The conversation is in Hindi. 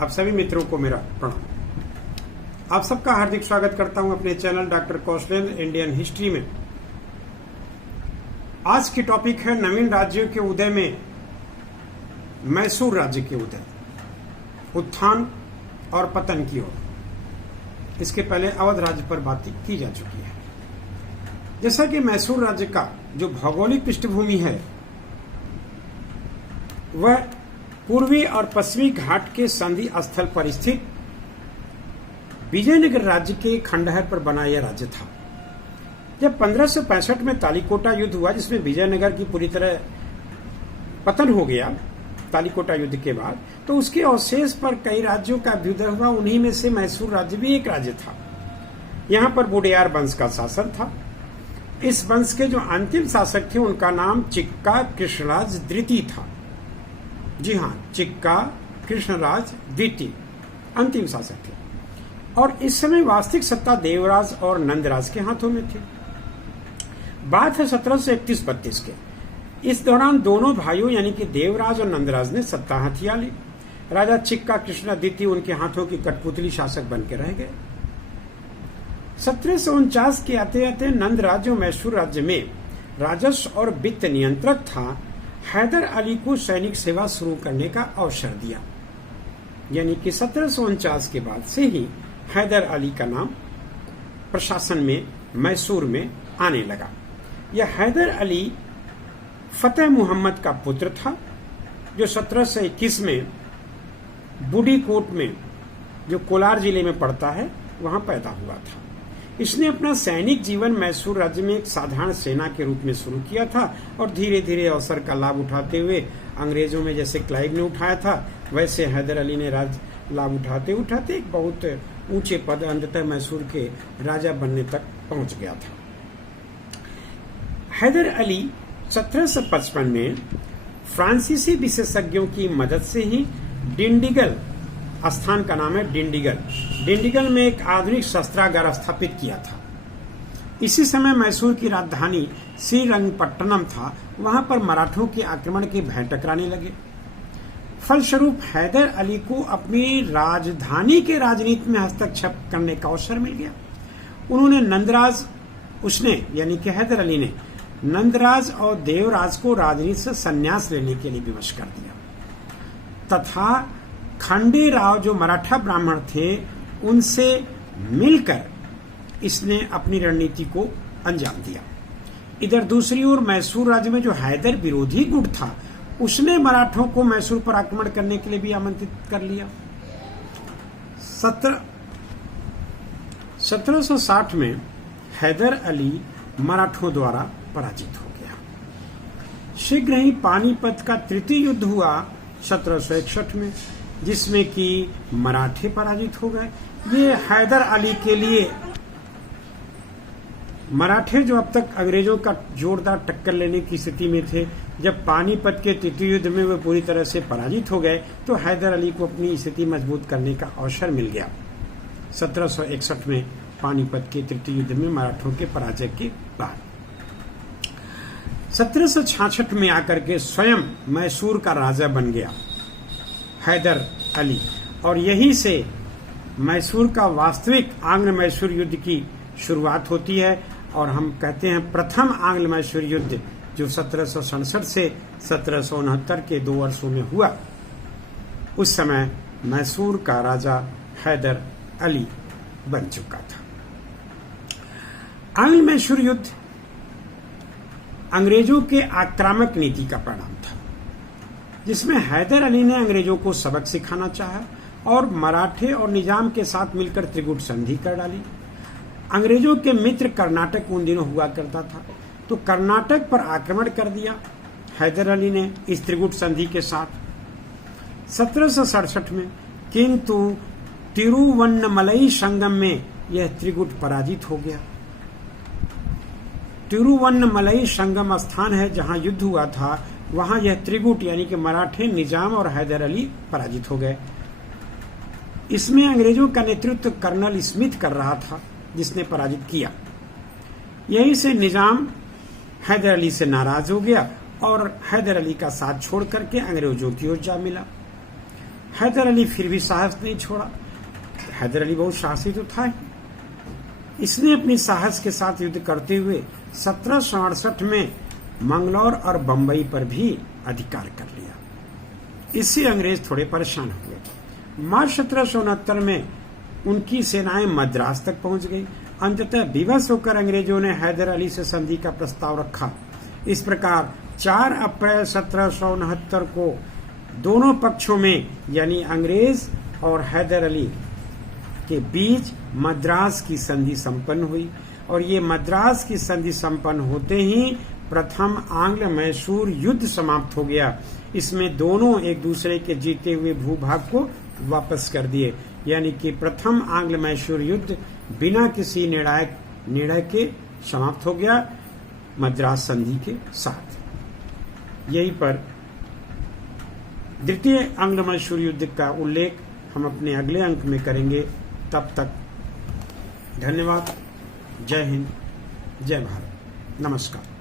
आप सभी मित्रों को मेरा प्रणाम। आप सबका हार्दिक स्वागत करता हूं अपने channel doctor Kaushalendra Indian history में। आज की टॉपिक है नवीन राज्यों के उदय में मैसूर राज्य के उदय, उत्थान और पतन की ओर। इसके पहले अवध राज्य पर बात की जा चुकी है। जैसा कि मैसूर राज्य का जो भौगोलिक पृष्ठभूमि है वह पूर्वी और पश्चिमी घाट के संधि स्थल पर स्थित विजयनगर राज्य के खंडहर पर बना यह राज्य था। जब 1565 में तालीकोटा युद्ध हुआ, जिसमें विजयनगर की पूरी तरह पतन हो गया तालीकोटा युद्ध के बाद, तो उसके अवशेष पर कई राज्यों का अभ्युदय हुआ। उन्हीं में से मैसूर राज्य भी एक राज्य था। यहाँ पर वोडेयार वंश का शासन था। इस वंश के जो अंतिम शासक थे उनका नाम चिक्का कृष्णराज द्वितीय था। जी हाँ, चिक्का कृष्णराज द्वितीय अंतिम शासक थे और इस समय वास्तविक सत्ता देवराज और नंदराज के हाथों में थी। बात है 1731-32 के। इस दौरान दोनों भाइयों यानी कि देवराज और नंदराज ने सत्ता हथिया ली। राजा चिक्का कृष्ण द्वितीय उनके हाथों की कठपुतली शासक बन के रह गए। 1749 के आते आते नंदराज जो मैसूर राज्य में राजस्व और वित्त नियंत्रक था, हैदर अली को सैनिक सेवा शुरू करने का अवसर दिया। यानी कि 1749 के बाद से ही हैदर अली का नाम प्रशासन में मैसूर में आने लगा। यह हैदर अली फतेह मुहम्मद का पुत्र था, जो 1721 में बूढ़ी कोट में, जो कोलार जिले में पड़ता है, वहां पैदा हुआ था। इसने अपना सैनिक जीवन मैसूर राज्य में एक साधारण सेना के रूप में शुरू किया था और धीरे धीरे अवसर का लाभ उठाते हुए अंग्रेजों में जैसे क्लाइव ने उठाया था, वैसे हैदर अली ने लाभ उठाते उठाते एक बहुत ऊंचे पद, अंततः मैसूर के राजा बनने तक पहुंच गया था। हैदर अली 1755 में फ्रांसीसी विशेषज्ञों की मदद से ही डिंडीगल, स्थान का नाम है डिंडीगल में एक आधुनिक शस्त्रागार स्थापित किया था। इसी समय मैसूर की राजधानी श्रीरंगपट्टनम था। वहां पर मराठों के आक्रमण के भय टकराने लगे। फलस्वरूप हैदर अली को अपनी राजधानी के राजनीति में हस्तक्षेप करने का अवसर मिल गया। उसने यानी कि हैदर अली ने नंदराज और देवराज को राजनीति से संन्यास लेने के लिए विवश कर दिया तथा खंडे राव जो मराठा ब्राह्मण थे उनसे मिलकर इसने अपनी रणनीति को अंजाम दिया। इधर दूसरी ओर मैसूर राज्य में जो हैदर विरोधी गुट था, उसने मराठों को मैसूर पर आक्रमण करने के लिए भी आमंत्रित कर लिया। 1760 में हैदर अली मराठों द्वारा पराजित हो गया। शीघ्र ही पानीपत का तृतीय युद्ध हुआ 1761 में, जिसमें कि मराठे पराजित हो गए। ये हैदर अली के लिए, मराठे जो अब तक अंग्रेजों का जोरदार टक्कर लेने की स्थिति में थे, जब पानीपत के तृतीय युद्ध में वे पूरी तरह से पराजित हो गए तो हैदर अली को अपनी स्थिति मजबूत करने का अवसर मिल गया। 1761 में पानीपत के तृतीय युद्ध में मराठों के पराजय के बाद 1766 में आकर के स्वयं मैसूर का राजा बन गया हैदर अली, और यहीं से मैसूर का वास्तविक आंग्ल मैसूर युद्ध की शुरुआत होती है। और हम कहते हैं प्रथम आंग्ल मैसूर युद्ध जो 1767 से 1769 के 2 वर्षों में हुआ, उस समय मैसूर का राजा हैदर अली बन चुका था। आंग्ल मैसूर युद्ध अंग्रेजों के आक्रामक नीति का परिणाम था, जिसमें हैदर अली ने अंग्रेजों को सबक सिखाना चाहा और मराठे और निजाम के साथ मिलकर त्रिगुट संधि कर डाली। अंग्रेजों के मित्र कर्नाटक उन दिनों हुआ करता था, तो कर्नाटक पर आक्रमण कर दिया हैदर अली ने इस त्रिगुट संधि के साथ 1767 में। किंतु तिरुवन्नमलई संगम में यह त्रिगुट पराजित हो गया। तिरुवन्नमलई संगम स्थान है जहां युद्ध हुआ था, वहां यह त्रिगुट यानी कि मराठे, निजाम और हैदर अली पराजित हो गए। इसमें अंग्रेजों का नेतृत्व कर्नल स्मिथ कर रहा था, जिसने पराजित किया। यहीं से निजाम हैदर अली से नाराज हो गया और हैदर अली का साथ छोड़ करके अंग्रेजों की ओर जा मिला। हैदर अली फिर भी साहस नहीं छोड़ा। हैदर अली बहुत साहसी तो था ही। इसने अपनी साहस के साथ युद्ध करते हुए 1768 में मंगलौर और बंबई पर भी अधिकार कर लिया। इससे अंग्रेज थोड़े परेशान हुए। मार्च 1769 में उनकी सेनाएं मद्रास तक पहुंच गई। अंततः विवश होकर अंग्रेजों ने हैदर अली से संधि का प्रस्ताव रखा। इस प्रकार 4 अप्रैल 1769 को दोनों पक्षों में यानी अंग्रेज और हैदर अली के बीच मद्रास की संधि संपन्न हुई और ये मद्रास की संधि संपन्न होते ही प्रथम आंग्ल मैसूर युद्ध समाप्त हो गया। इसमें दोनों एक दूसरे के जीते हुए भूभाग को वापस कर दिए, यानी कि प्रथम आंग्ल मैसूर युद्ध बिना किसी निर्णय के समाप्त हो गया मद्रास संधि के साथ। यहीं पर द्वितीय आंग्ल मैसूर युद्ध का उल्लेख हम अपने अगले अंक में करेंगे। तब तक धन्यवाद। जय हिंद, जय भारत, नमस्कार।